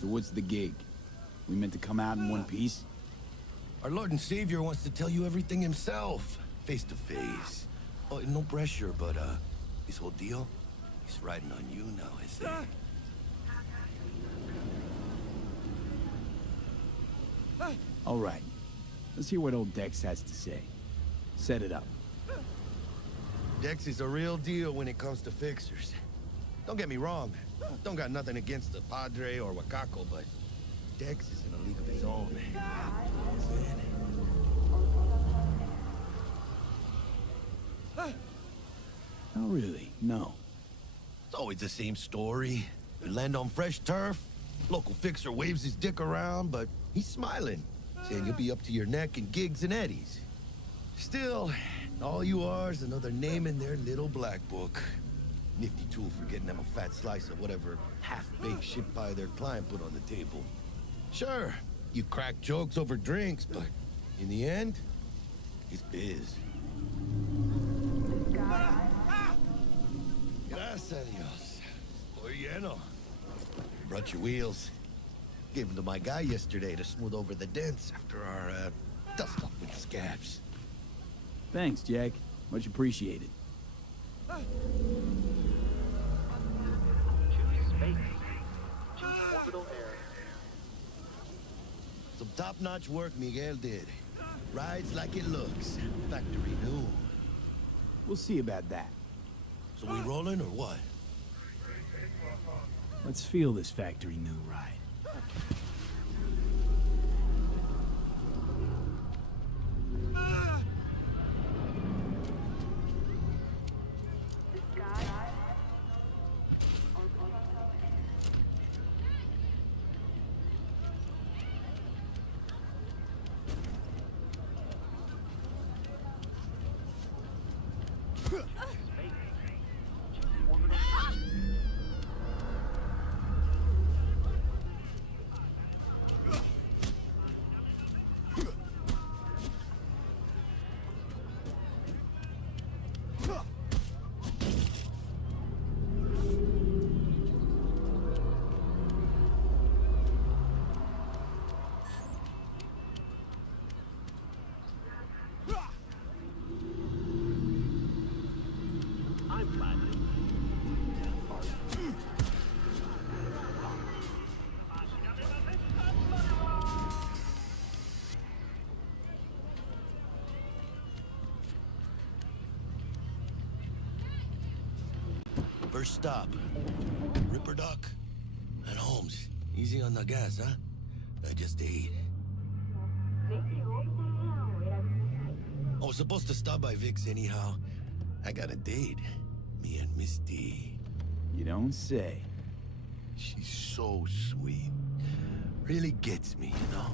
So what's the gig? We meant to come out in one piece? Our Lord and Savior wants to tell you everything himself, face to face. Oh, no pressure, but this whole deal, he's riding on you now, I say. All right. Let's hear what old Dex has to say. Set it up. Dex is a real deal when it comes to fixers. Don't get me wrong. Don't got nothing against the Padre or Wakako, but Dex is in a league of his own. Oh, really? No. It's always the same story. You land on fresh turf, local fixer waves his dick around, but he's smiling, saying you'll be up to your neck in gigs and eddies. Still, all you are is another name in their little black book. Nifty tool for getting them a fat slice of whatever half-baked shit pie their client put on the table. Sure, you crack jokes over drinks, but in the end, it's biz. Gracias a Dios. Estoy lleno. Brought your wheels. Gave them to my guy yesterday to smooth over the dents after our, dust-up with the scabs. Thanks, Jack. Much appreciated. Some top-notch work Miguel did. Rides like it looks. Factory new. We'll see about that. So we rolling or what? Let's feel this factory new ride. First stop, Ripper Duck and Holmes. Easy on the gas, huh? I just ate. I was supposed to stop by Vic's anyhow. I got a date. Me and Misty. You don't say. She's so sweet. Really gets me, you know?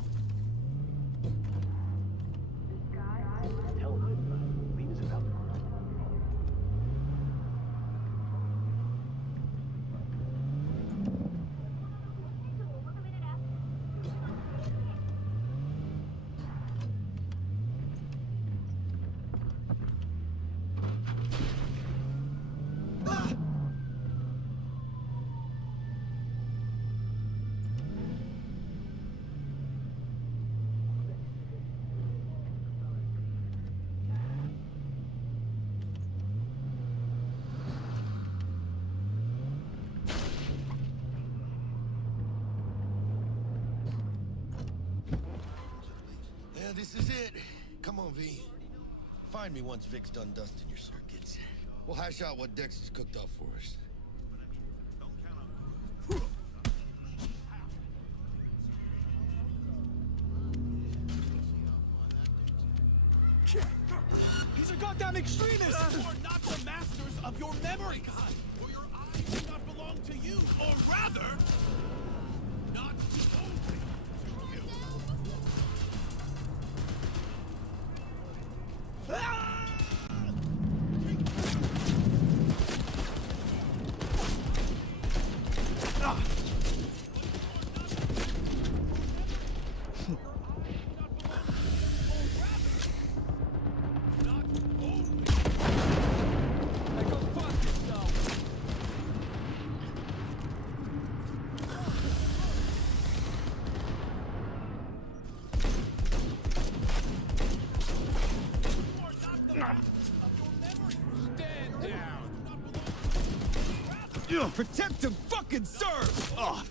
Yeah, this is it. Come on, V. Find me once Vic's done dusting your circuits. We'll hash out what Dex has cooked up for us. He's a goddamn extremist! You are not the masters of your memory, God! For your eyes do not belong to you, or rather, not only to you. Protect and fucking serve! Ugh.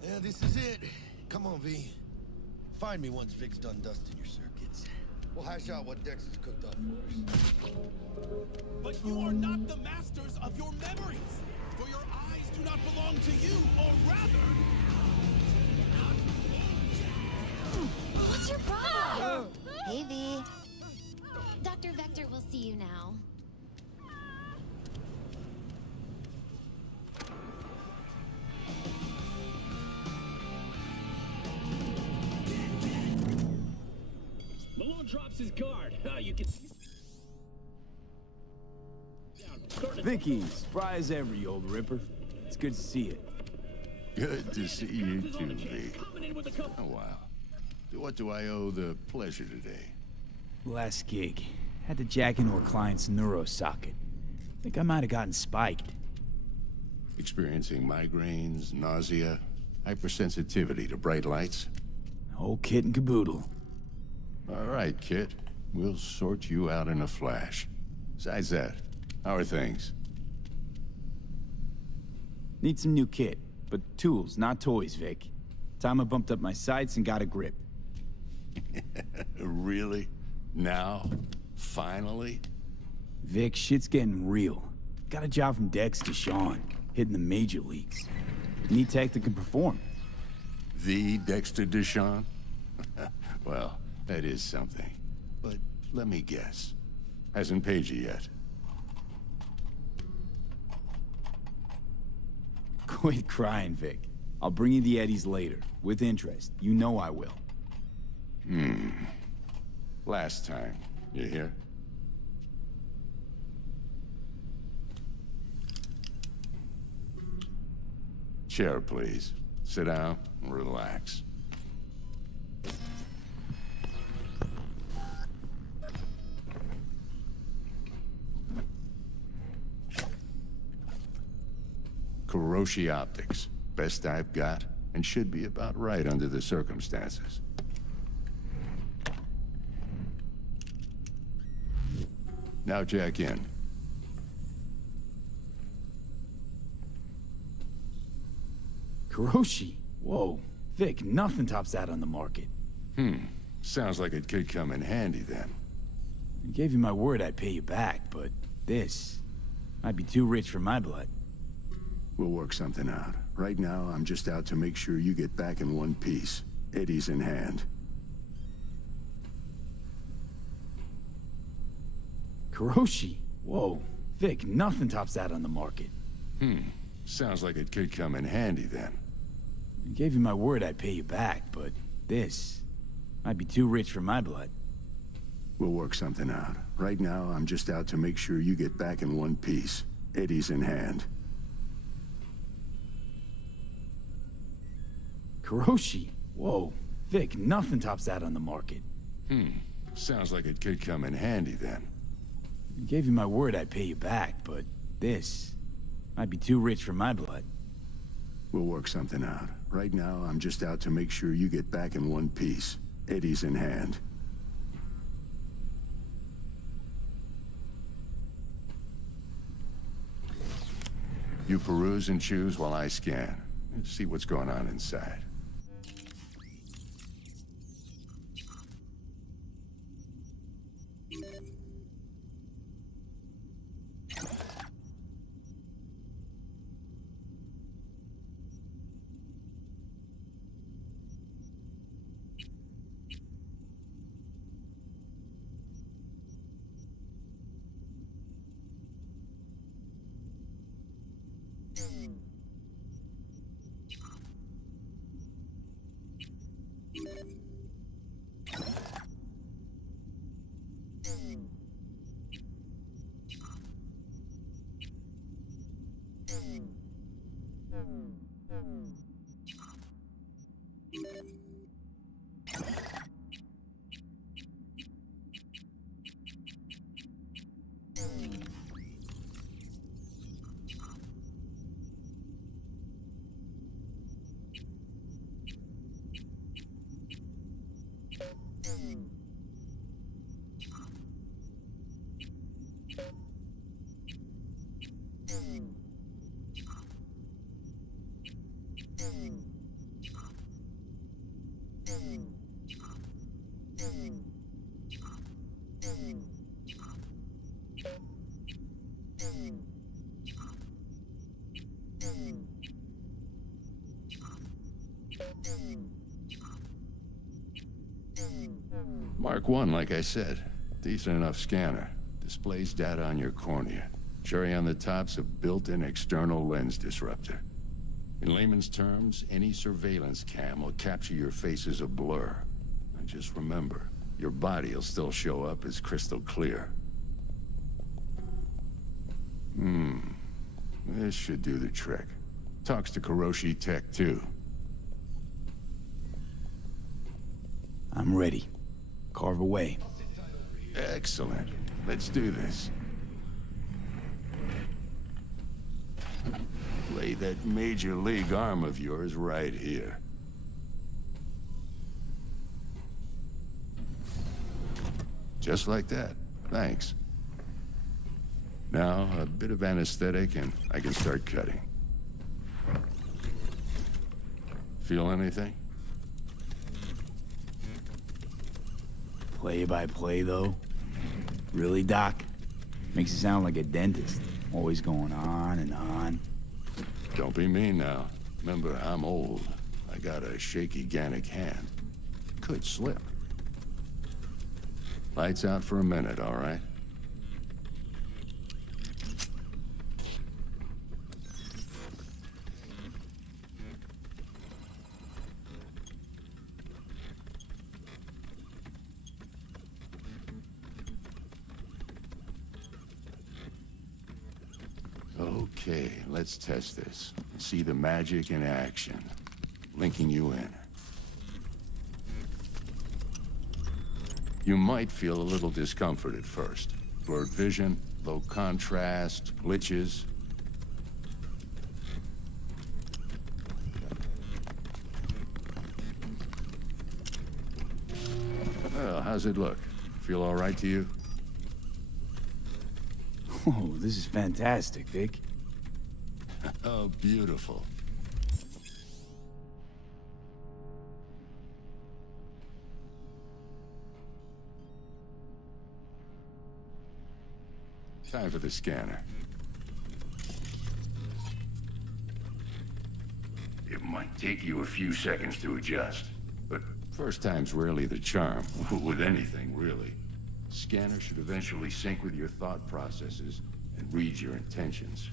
Yeah, this is it. Come on, V. Find me once Vic's done dusting your circuits. We'll hash out what Dex has cooked up for us. But you are not the masters of your memories! For your eyes do not belong to you, or rather... What's your problem? Hey, V. Dr. Vector will see you now. Malone drops his guard. You can see. Vicky, spry as ever, you old ripper. It's good to see you. Good to see you too, V. Coming in with a couple. Oh, wow. To what do I owe the pleasure today? Last gig. Had to jack into a client's neuro socket. Think I might have gotten spiked. Experiencing migraines, nausea, hypersensitivity to bright lights? Whole kit and caboodle. All right, Kit. We'll sort you out in a flash. Besides that, how are things? Need some new kit, but tools, not toys, Vic. Time I bumped up my sights and got a grip. Really? Now? Finally? Vic, shit's getting real. Got a job from Dex to Sean, hitting the major leagues. Need tech that can perform. The Dexter Deshawn? Well, that is something. But let me guess. Hasn't paid you yet. Quit crying, Vic. I'll bring you the eddies later, with interest. You know I will. Last time. You hear? Chair, please. Sit down and relax. Kuroshi Optics. Best I've got, and should be about right under the circumstances. Now jack in. Kuroshi? Whoa. Vic, nothing tops that on the market. Sounds like it could come in handy then. I gave you my word I'd pay you back, but this might be too rich for my blood. We'll work something out. Right now, I'm just out to make sure you get back in one piece. Eddie's in hand. Kuroshi? Whoa. Vic, nothing tops that on the market. Sounds like it could come in handy then. I gave you my word I'd pay you back, but this might be too rich for my blood. We'll work something out. Right now, I'm just out to make sure you get back in one piece. Eddie's in hand. Kuroshi? Whoa. Vic, nothing tops that on the market. Sounds like it could come in handy then. I gave you my word I'd pay you back, but this might be too rich for my blood. We'll work something out. Right now, I'm just out to make sure you get back in one piece. Eddie's in hand. You peruse and choose while I scan. See what's going on inside. Mark 1, like I said. Decent enough scanner. Displays data on your cornea. Cherry on the top's a built-in external lens disruptor. In layman's terms, any surveillance cam will capture your face as a blur. And just remember, your body will still show up as crystal clear. This should do the trick. Talks to Kiroshi Tech, too. I'm ready. Carve away. Excellent. Let's do this. Lay that major league arm of yours right here. Just like that. Thanks. Now, a bit of anesthetic and I can start cutting. Feel anything? Play by play, though? Really, Doc? Makes it sound like a dentist. Always going on and on. Don't be mean now. Remember, I'm old. I got a shaky Gannic hand. Could slip. Lights out for a minute, all right? Okay, let's test this. See the magic in action. Linking you in. You might feel a little discomfort at first. Blurred vision, low contrast, glitches. Well, how's it look? Feel all right to you? Oh, this is fantastic, Vic. Oh, beautiful. Time for the scanner. It might take you a few seconds to adjust, but first time's rarely the charm, with anything, really. Scanner should eventually sync with your thought processes and read your intentions.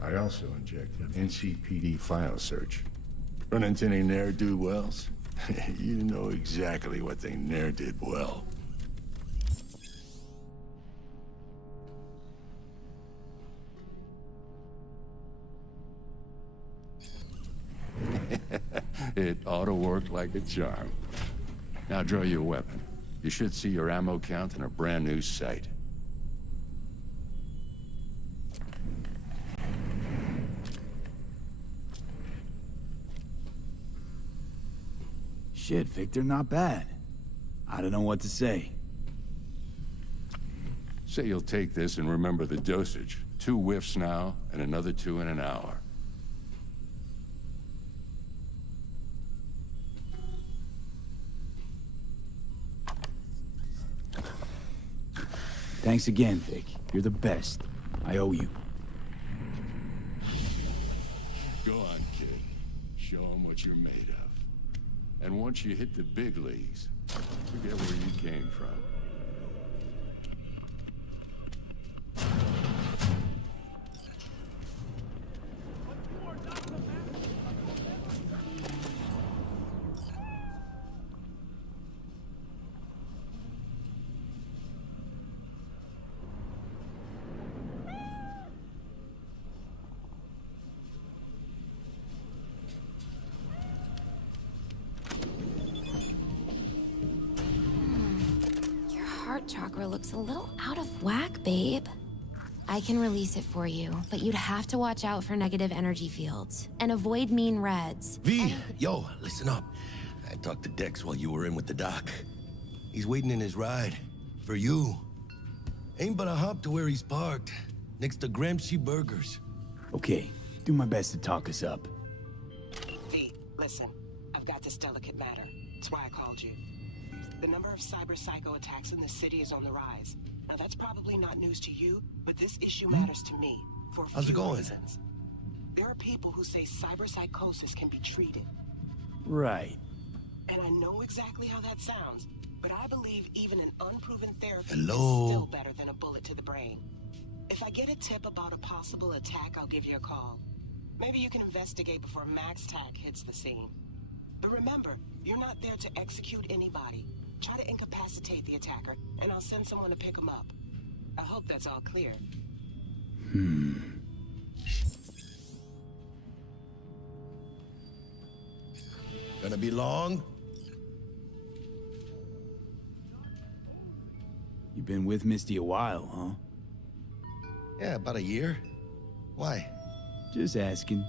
I also injected NCPD file search. Run into any ne'er-do-wells? You know exactly what they ne'er did well. It ought to work like a charm. Now draw your weapon. You should see your ammo count in a brand new sight. Shit, Victor, not bad. I don't know what to say. Say you'll take this and remember the dosage. 2 whiffs now, and another 2 in an hour. Thanks again, Vic. You're the best. I owe you. Go on, kid. Show 'em what you're made of. And once you hit the big leagues, forget where you came from. chakra looks a little out of whack, babe. I can release it for you, but you'd have to watch out for negative energy fields and avoid mean reds. V, yo, listen up. I talked to Dex while you were in with the doc. He's waiting in his ride. For you. Ain't but a hop to where he's parked. Next to Gramsci Burgers. Okay, do my best to talk us up. V, listen. I've got this delicate matter. That's why I called you. The number of cyber-psycho attacks in the city is on the rise. Now, that's probably not news to you, but this issue matters to me for a How's few it going? reasons. There are people who say cyberpsychosis can be treated. Right. And I know exactly how that sounds, but I believe even an unproven therapy Hello? is still better than a bullet to the brain. If I get a tip about a possible attack, I'll give you a call. Maybe you can investigate before Max Tack hits the scene. But remember, you're not there to execute anybody. Try to incapacitate the attacker, and I'll send someone to pick him up. I hope that's all clear. Gonna be long? You've been with Misty a while, huh? Yeah, about a year. Why? Just asking.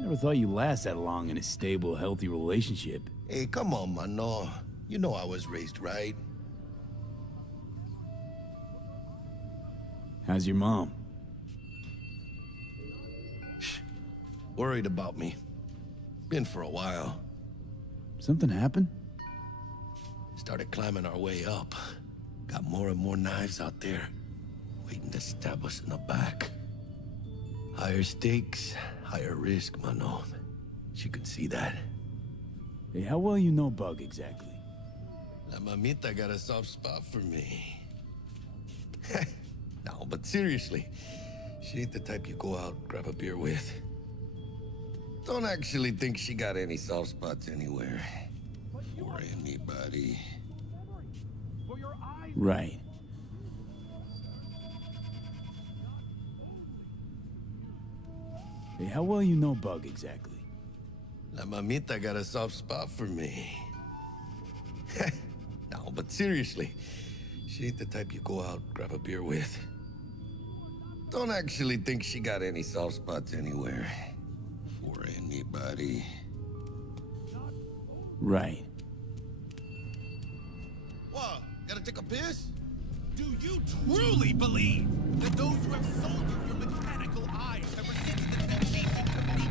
Never thought you'd last that long in a stable, healthy relationship. Hey, come on, Mano. You know I was raised right. How's your mom? Worried about me. Been for a while. Something happened? Started climbing our way up. Got more and more knives out there, waiting to stab us in the back. Higher stakes, higher risk, Mano. She could see that. Hey, how well you know Bug exactly? La mamita got a soft spot for me. No, but seriously, she ain't the type you go out, grab a beer with. Don't actually think she got any soft spots anywhere. Or anybody. Right. Hey, how well you know Bug exactly? La mamita got a soft spot for me. No, but seriously, she ain't the type you go out, grab a beer with. Don't actually think she got any soft spots anywhere. For anybody. Right. What? Gotta take a piss? Do you truly believe that those who have sold you your mechanical eyes have rescinded the basic committee?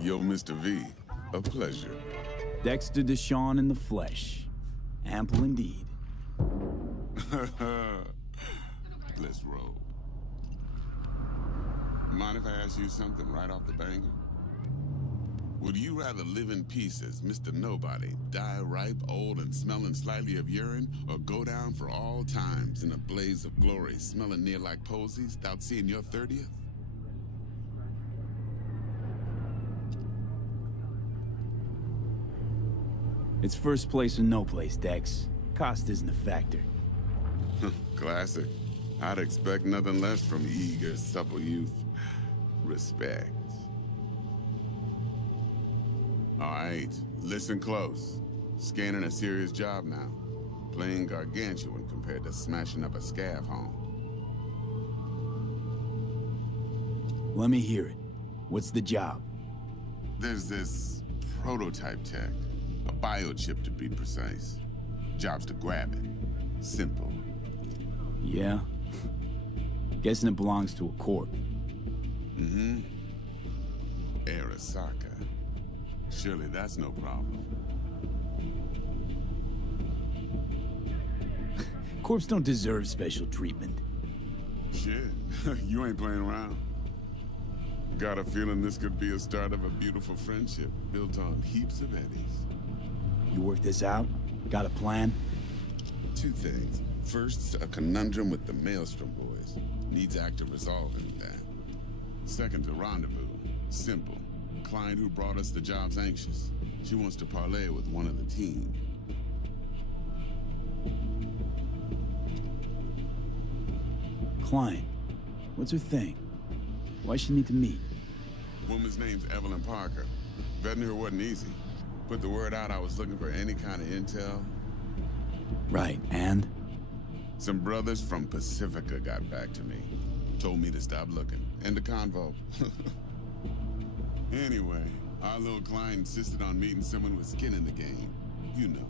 Yo, Mr. V, a pleasure. Dexter Deshawn in the flesh. Ample indeed. Let's roll. Mind if I ask you something right off the banger? Would you rather live in peace as Mr. Nobody, die ripe, old, and smelling slightly of urine, or go down for all times in a blaze of glory, smelling near like posies, without seeing your 30th? It's first place or no place, Dex. Cost isn't a factor. Classic. I'd expect nothing less from eager, supple youth. Respect. All right, listen close. Scanning a serious job now. Playing gargantuan compared to smashing up a scav home. Let me hear it. What's the job? There's this prototype tech. A biochip to be precise. Job's to grab it. Simple. Yeah? Guessing it belongs to a corp. Mm-hmm. Arasaka. Surely that's no problem. Corps don't deserve special treatment. Shit, you ain't playing around. Got a feeling this could be a start of a beautiful friendship built on heaps of eddies. You work this out? Got a plan? Two things. First, a conundrum with the Maelstrom boys. Needs active resolving that. Second, a rendezvous. Simple. Client who brought us the job's anxious. She wants to parlay with one of the team. Client. What's her thing? Why she need to meet? Woman's name's Evelyn Parker. Vetting her wasn't easy. Put the word out I was looking for any kind of intel. Right, and? Some brothers from Pacifica got back to me. Told me to stop looking. End the convo. Anyway, our little client insisted on meeting someone with skin in the game. You know,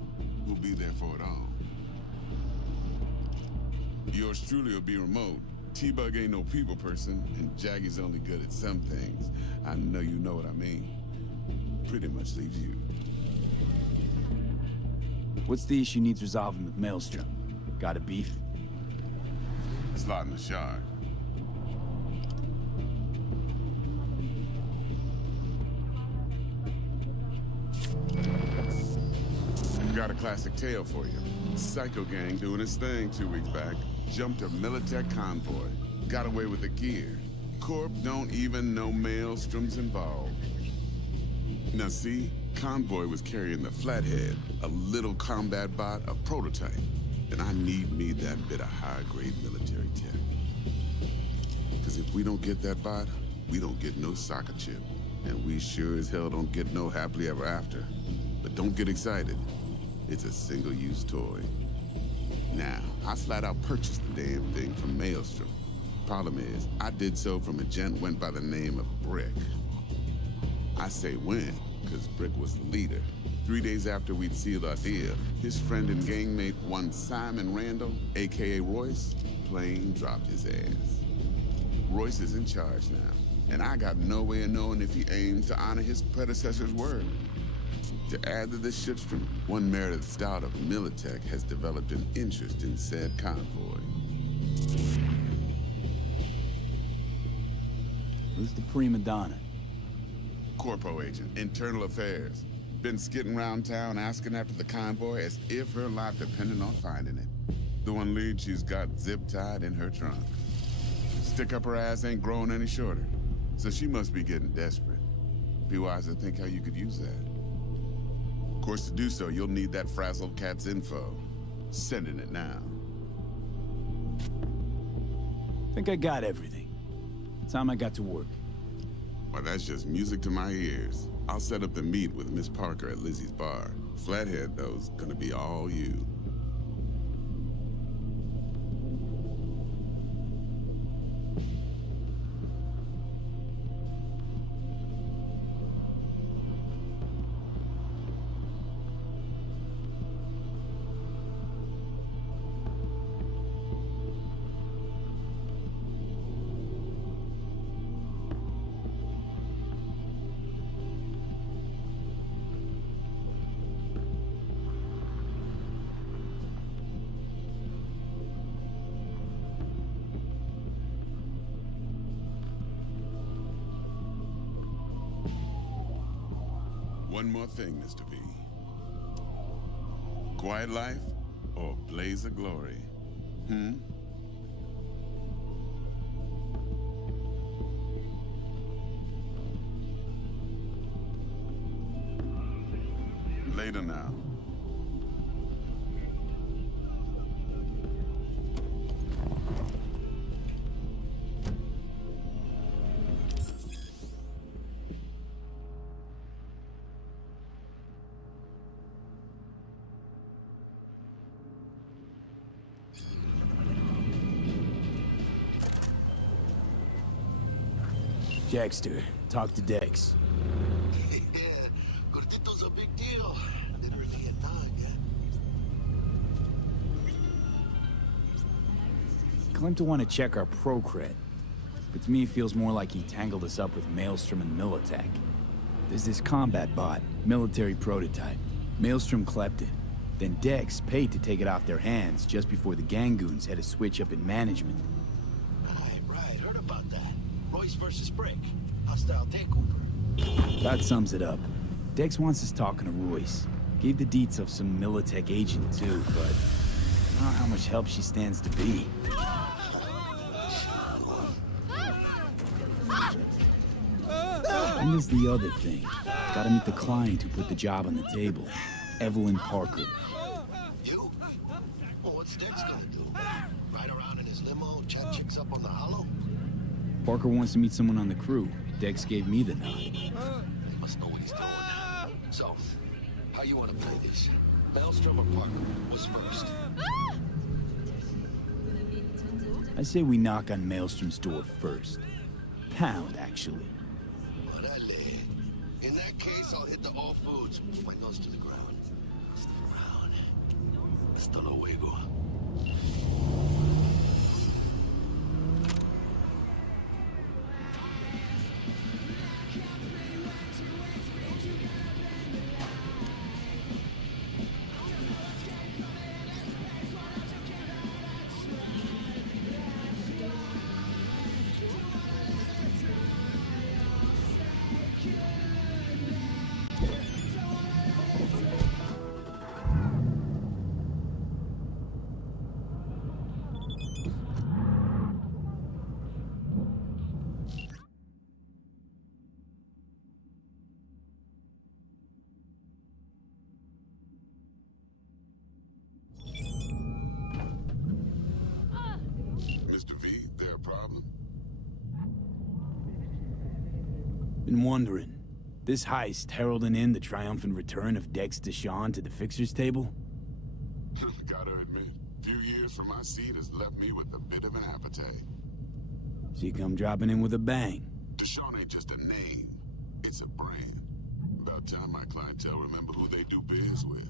who'll be there for it all. Yours truly will be remote. T-Bug ain't no people person, and Jaggy's only good at some things. I know you know what I mean. Pretty much leaves you. What's the issue needs resolving with Maelstrom? Got a beef? Slot in the shard. Got a classic tale for you. Psycho gang doing his thing 2 weeks back. Jumped a Militech convoy. Got away with the gear. Corp don't even know Maelstrom's involved. Now see, convoy was carrying the Flathead, a little combat bot, a prototype. And I need me that bit of high-grade military tech. Because if we don't get that bot, we don't get no soccer chip. And we sure as hell don't get no happily ever after. But don't get excited. It's a single-use toy. Now, I flat out purchased the damn thing from Maelstrom. Problem is, I did so from a gent went by the name of Brick. I say when, because Brick was the leader. 3 days after we'd sealed our deal, his friend and gangmate, one Simon Randall, aka Royce, plain dropped his ass. Royce is in charge now, and I got no way of knowing if he aims to honor his predecessor's word. To add to this shitstrom, one Meredith Stout of Militech has developed an interest in said convoy. Who's the prima donna? Corpo agent, internal affairs. Been skidding around town asking after the convoy as if her life depended on finding it. The one lead she's got zip-tied in her trunk. Stick up her ass ain't growing any shorter, so she must be getting desperate. Be wise to think how you could use that. Of course, to do so, you'll need that frazzled cat's info. Sending it now. Think I got everything. Time I got to work. Well, that's just music to my ears. I'll set up the meet with Miss Parker at Lizzie's bar. Flathead, though's gonna be all you. One more thing, Mr. V. Quiet life or blaze of glory? Later now. Jackster, talk to Dex. Yeah, Gordito's a big deal. Didn't really get time yet. Claimed to want to check our pro-cred. But to me, it feels more like he tangled us up with Maelstrom and Militech. There's this combat bot, military prototype. Maelstrom clept it. Then Dex paid to take it off their hands just before the Gangoons had a switch up in management. Right. Heard about that. Royce versus Brick. Hostile takeover. That sums it up. Dex wants us talking to Royce. Gave the deets of some Militech agent too, but I don't know how much help she stands to be. And there's the other thing. Gotta meet the client who put the job on the table. Evelyn Parker. You? Well, what's Dex gonna do? Ride around in his limo, chat chicks up on the hollow? Parker wants to meet someone on the crew. Dex gave me the nod. He must know what he's doing. So, how you wanna play this? Maelstrom or Parker? What's first? I say we knock on Maelstrom's door first. Pound, actually. Orale. In that case, I'll hit the all foods. My nose to the ground. Stick around. Hasta luego. Mr. V, there a problem? Been wondering. This heist heralding in the triumphant return of Dex Deshawn to the fixer's table? Gotta admit, few years from my seat has left me with a bit of an appetite. So you come dropping in with a bang. Deshaun ain't just a name, it's a brand. About time my clientele remember who they do biz with.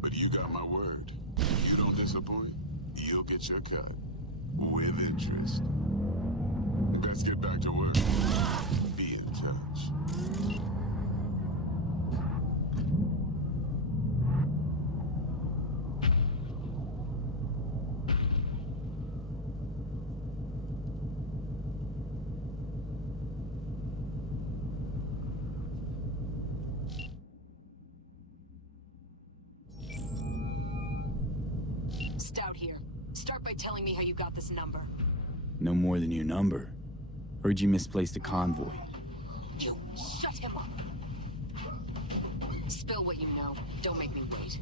But you got my word. If you don't disappoint, you'll get your cut. With interest. Let's get back to work. Be in touch. Stout here. Start by telling me how you got this number. No more than your number. Heard you misplaced a convoy. You shut him up. Spill what you know. Don't make me wait.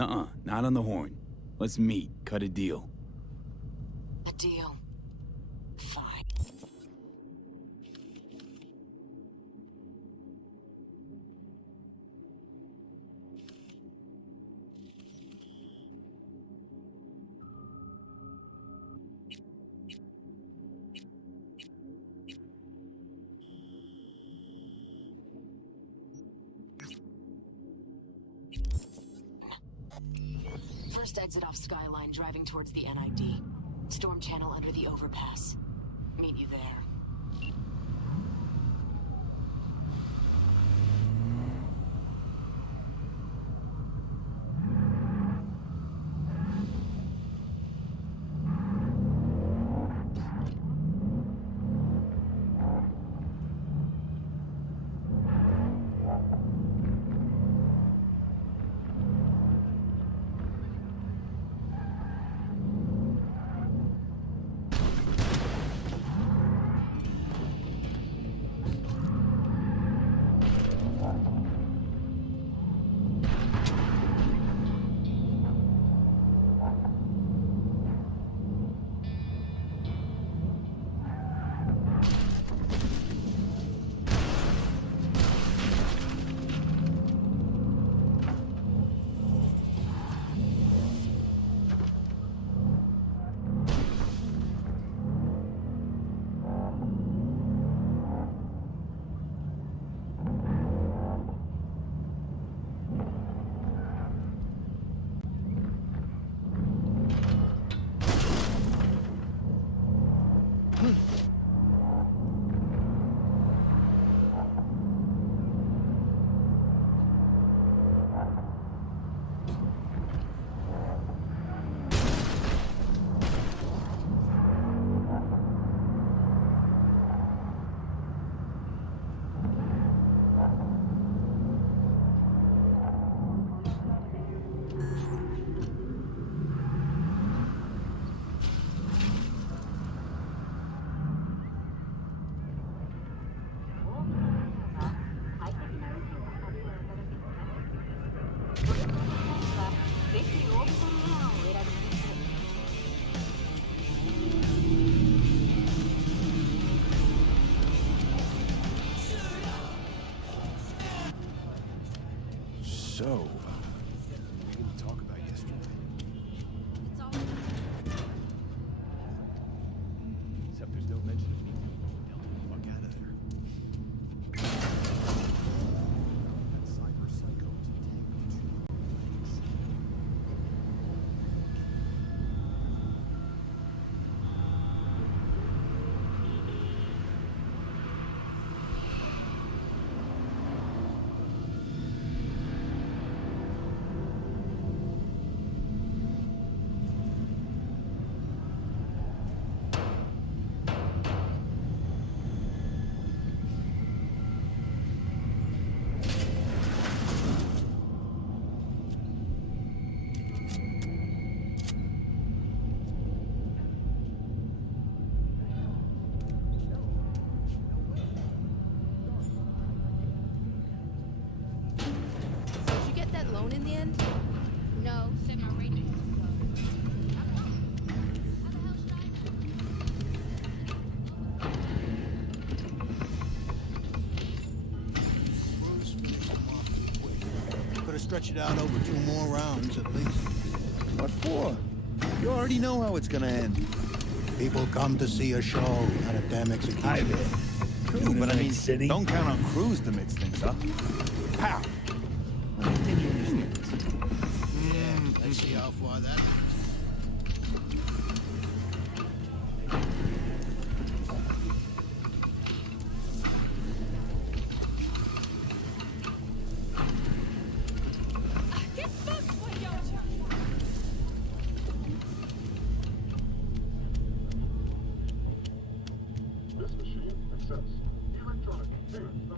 Nuh-uh, not on the horn. Let's meet, cut a deal. A deal. Fine. First exit off Skyline, driving towards the NID. Storm channel under the overpass. Meet you there. So, we didn't talk about yesterday. Except there's no mention of me getting the fuck out of there. That cyber psycho was tangled too. Did you get that loan in the end? No, said my radio was closed. How the hell should Bruce finished him off too quick. Could have stretched it out over 2 more rounds at least. What for? You already know how it's gonna end. People come to see a show, not a damn execution. Hi there. True, but I mean, don't count on Cruz to mix things up. Pow! I don't think he understands. Yeah, let's see how far that This machine accepts electronic payment number.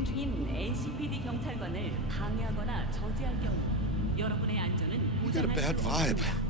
운행 중인 NCPD 경찰관을 방해하거나 저지할 경우 여러분의 안전은 You got a bad vibe.